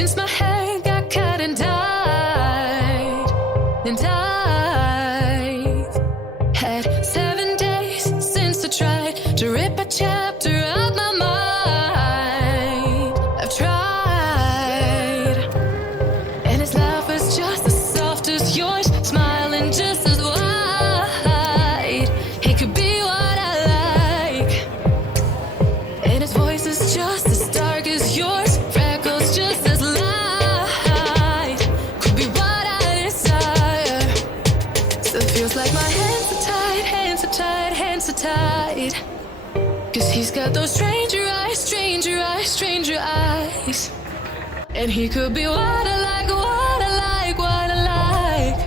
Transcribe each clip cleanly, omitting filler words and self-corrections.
since my hair got cut and dyed. And I've had 7 days since I tried to rip a chapter out my mind. I've tried, and his laugh was just as soft as yours, smiling just as wide. He could be what I like, and his voice is just as dark as yours, freckles just as light. Could be what I desire. Still feels like my hands are tied, hands are tied, hands are tied. 'Cause he's got those stranger eyes, stranger eyes, stranger eyes. And he could be what I like, what I like, what I like.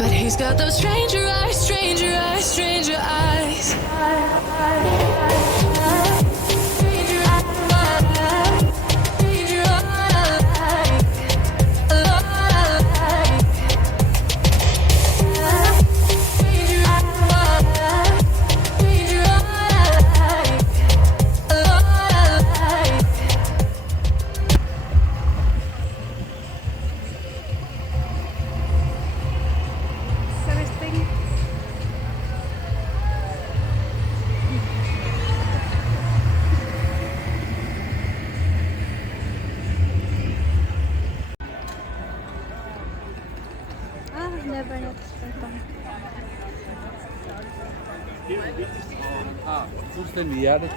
But he's got those stranger eyes, stranger eyes, stranger eyes. Never expect them. Fuldstændig hjertet.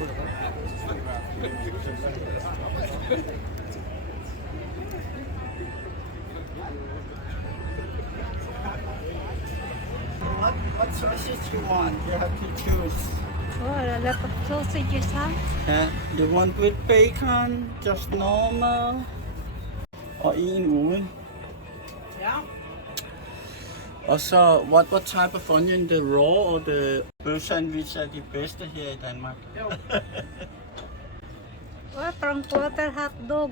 What sausage you want? You have to choose. Oh, a lot of sausages, huh? You want with bacon, just normal, og en uden. Yeah. Og så, what type of onion, the raw or the bøf sandwich er de bedste her i Danmark? Oh, Frankfurter hot dog.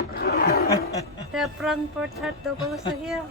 The Frankfurt hot dog also here.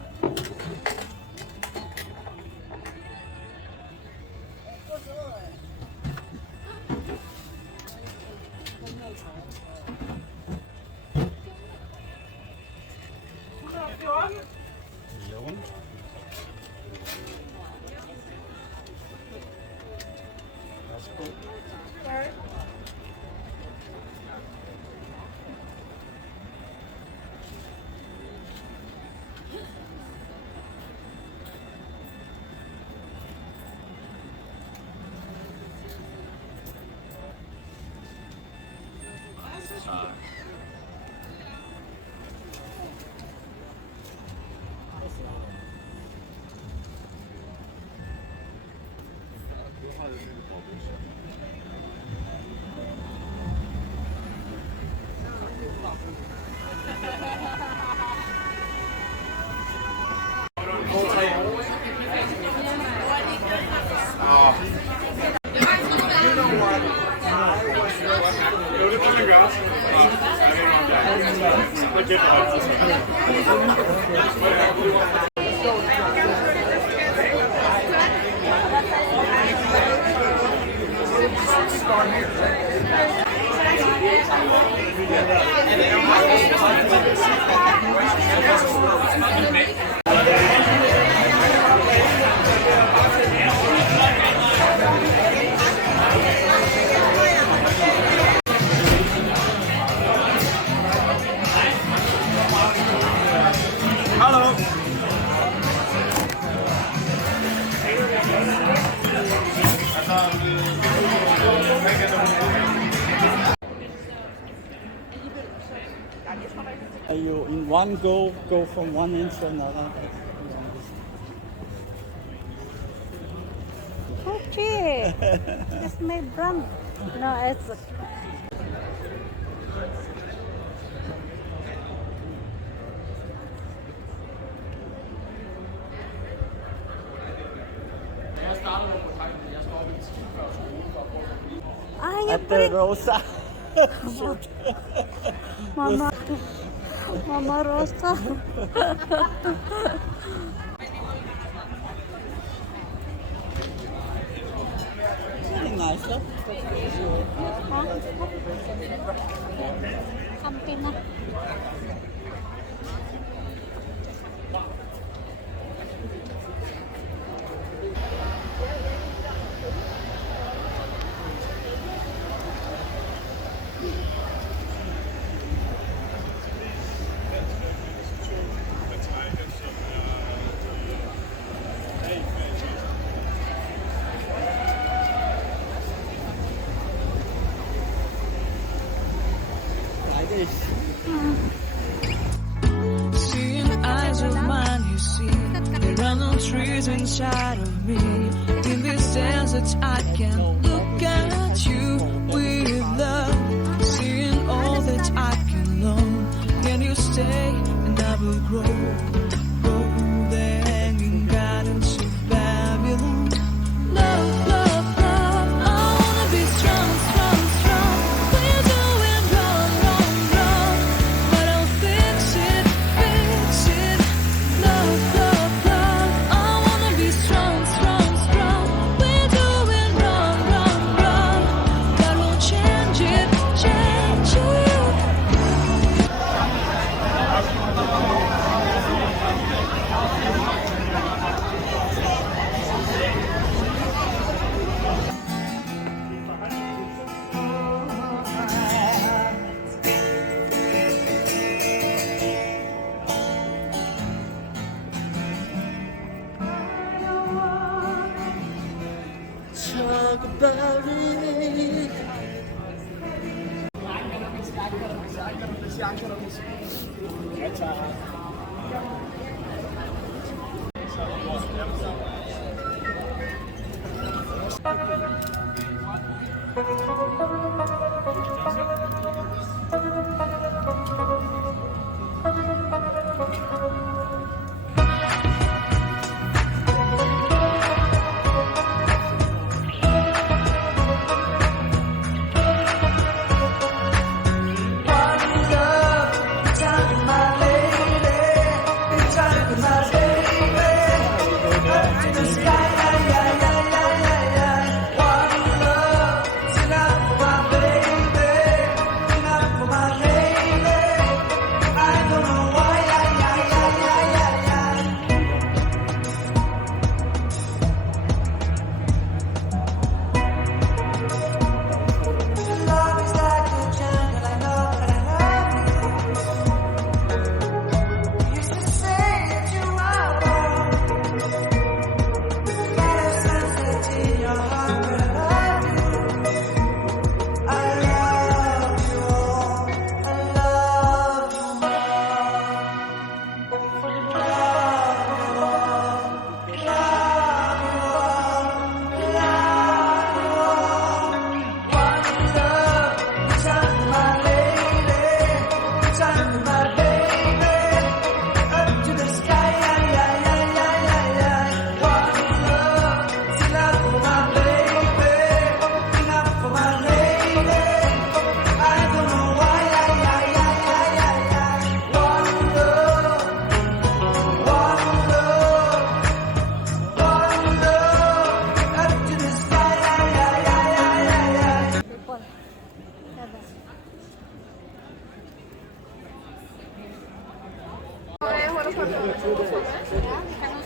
Are you in one go from one end to another? Okay. It's my brand. No, it's At the Rosa. Mama. Mama Rosa. Very nice, though. Kampi na. inside of me. In this sense that I can look at you with love, seeing all that I can learn. Can you stay and I will grow, grow the hanging gardens of Babylon. Love, love, love, I wanna be strong, strong, strong. We're doing wrong, wrong, wrong, but I'll fix it, fix it. Love, love, love, I wanna be strong, strong, strong. We're doing wrong, wrong, wrong, but we'll change it, change it. Talk about it.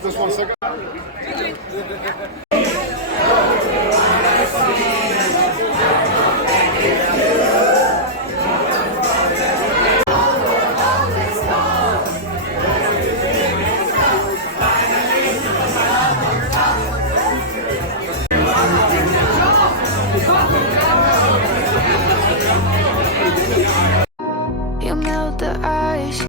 Just 1 second. You melt the ice.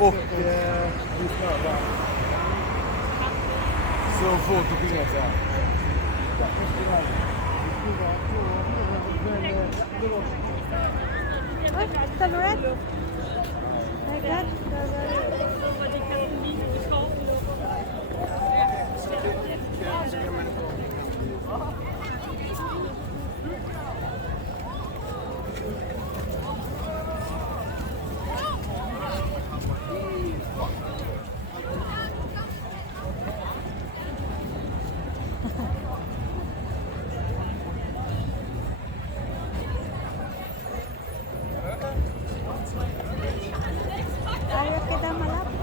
Och vi snöar. Så fotobilder. Tar du rätt? Nej, rätt. Ayaw kita malapit.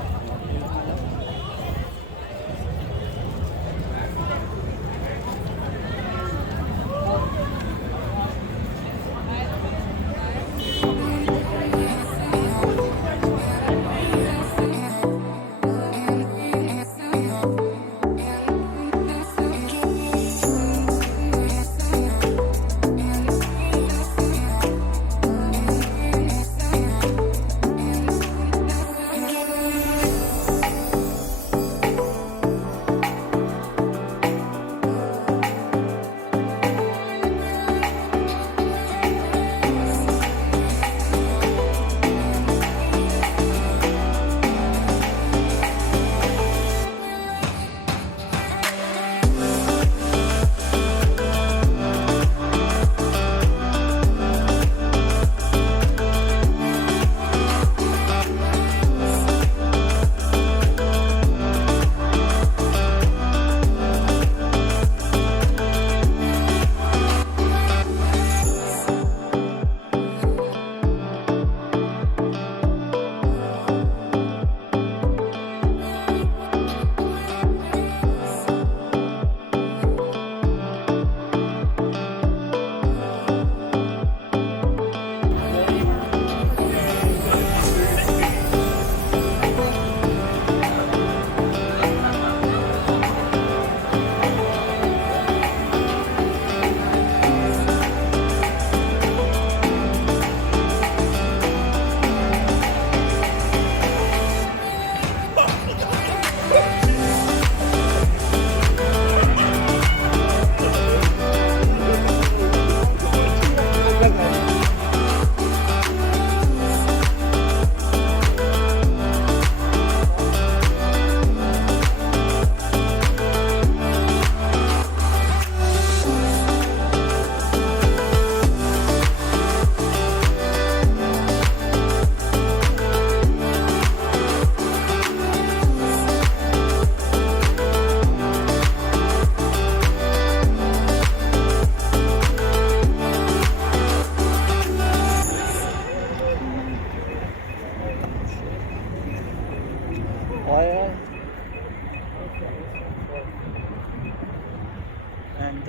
And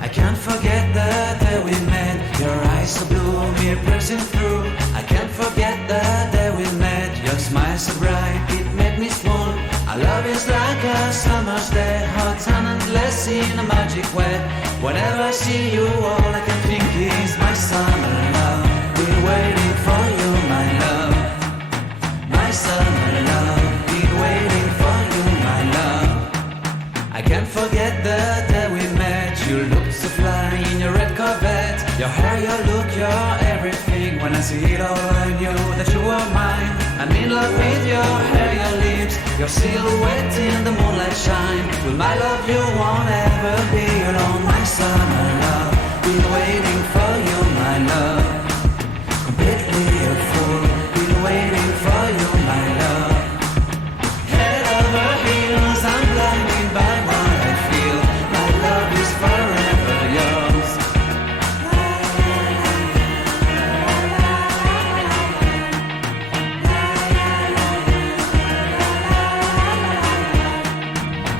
I can't forget the day we met. Your eyes so blue, me piercing through. I can't forget the day we met. Your smile so bright, it made me swoon. Our love is like a summer's day, hot and endless in a magic way. Whenever I see you, all I can think is my summer love. Been waiting for you, my love. My summer love. Been waiting for you, my love. I can't forget the day we met. You looked so fly in your red Corvette. Your hair, your look, your everything. When I see it all, I knew that you were mine. I'm in love with your hair, your lips, your silhouette in the moonlight shine. With my love you won't ever be alone. My summer love, been waiting for you, my love. Completely a fool, been waiting for you, my love. Head over heels, I'm blinded by what I feel. My love is forever yours.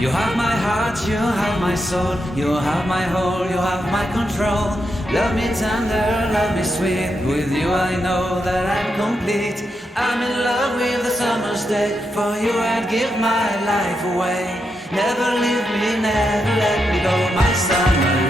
You have my heart, you have my soul, you have my whole, you have my control. Love me tender, love me sweet, with you I know that I'm complete. I'm in love with the summer's stay. For you I'd give my life away. Never leave me, never let me go. My summer